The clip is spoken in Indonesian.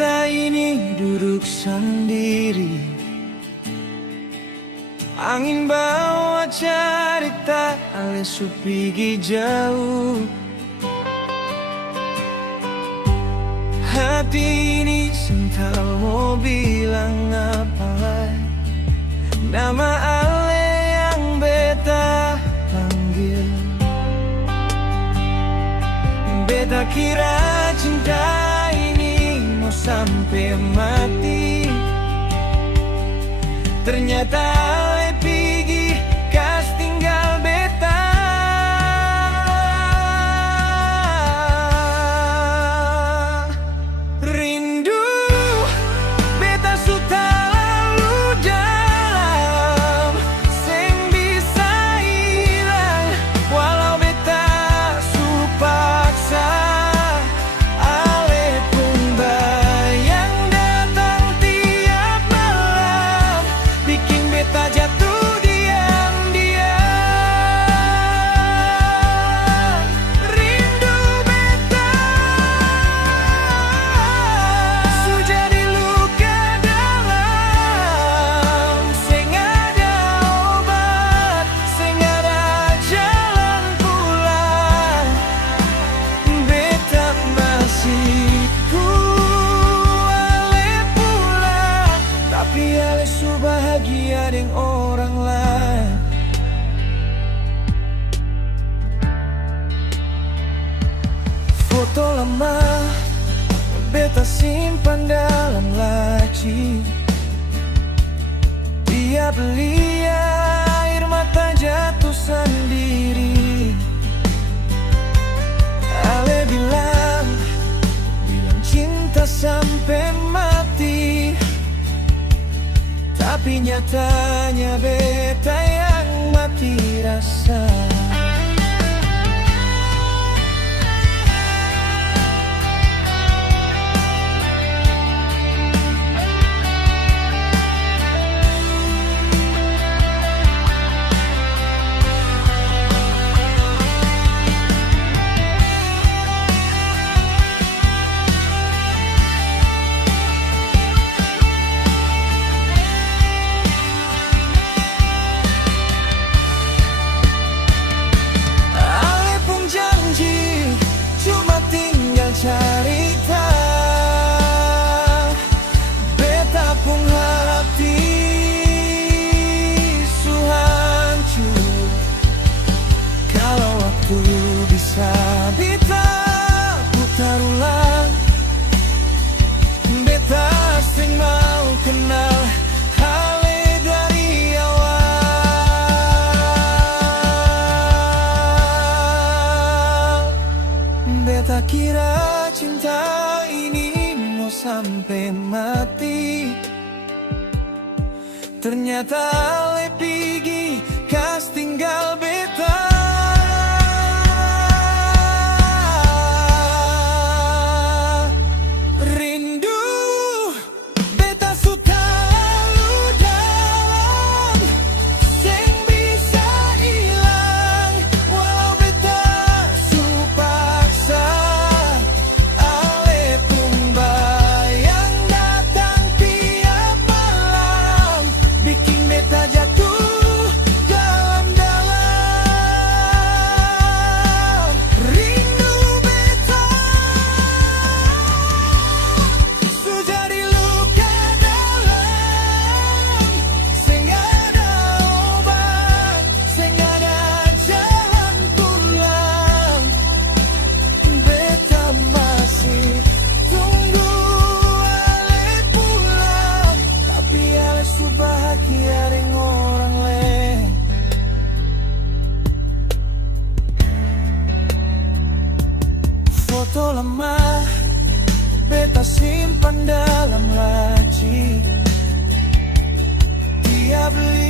beta ini duduk sendiri. Angin bawa cerita alias pergi jauh. Hati ini sental mau bilang apa. Nama Ale yang beta panggil. Beta kira cinta ini mau sampai mati. Ternyata Ale pergi, kas tinggal beta. Rindu beta sudah lalu dalam, seng bisa hilang walau beta supaksa. Ale pun bayang datang tiap malam, bikin beta jatuh diam-diam. Rindu beta sudah di luka dalam, seng ada obat, seng ada jalan pulang. Beta masih ku Ale pulang, tapi Ale su bahagia dengan orang lain. Foto lama beta simpan dalam laci. Tiap lihat air mata jatuh sendiri. Ale bilang cinta sampai mati, tapi nyatanya beta yang mati rasa. Ale pun janji cuma tinggal cerita. Beta pun hati su hancur. Kalau waktu bisa beta putar ulang, beta sing mau kenal Ale dari awal. Beta kira cinta ini mau sampai mati. Ternyata Ale pergi, kas tinggal beta. Rindu beta sudah lalu dalam, seng bisa hilang walau beta supaksa. Ale pun bayang datang tiap malam, bikin beta jatuh dalam-dalam. Rindu beta sudah di luka dalam, seng ada obat, seng ada jalan pulang. Beta masih tunggu Ale pulang, tapi Ale su bahagia dengan orang lain. Foto lama beta simpan dalam laci. Tiap lihat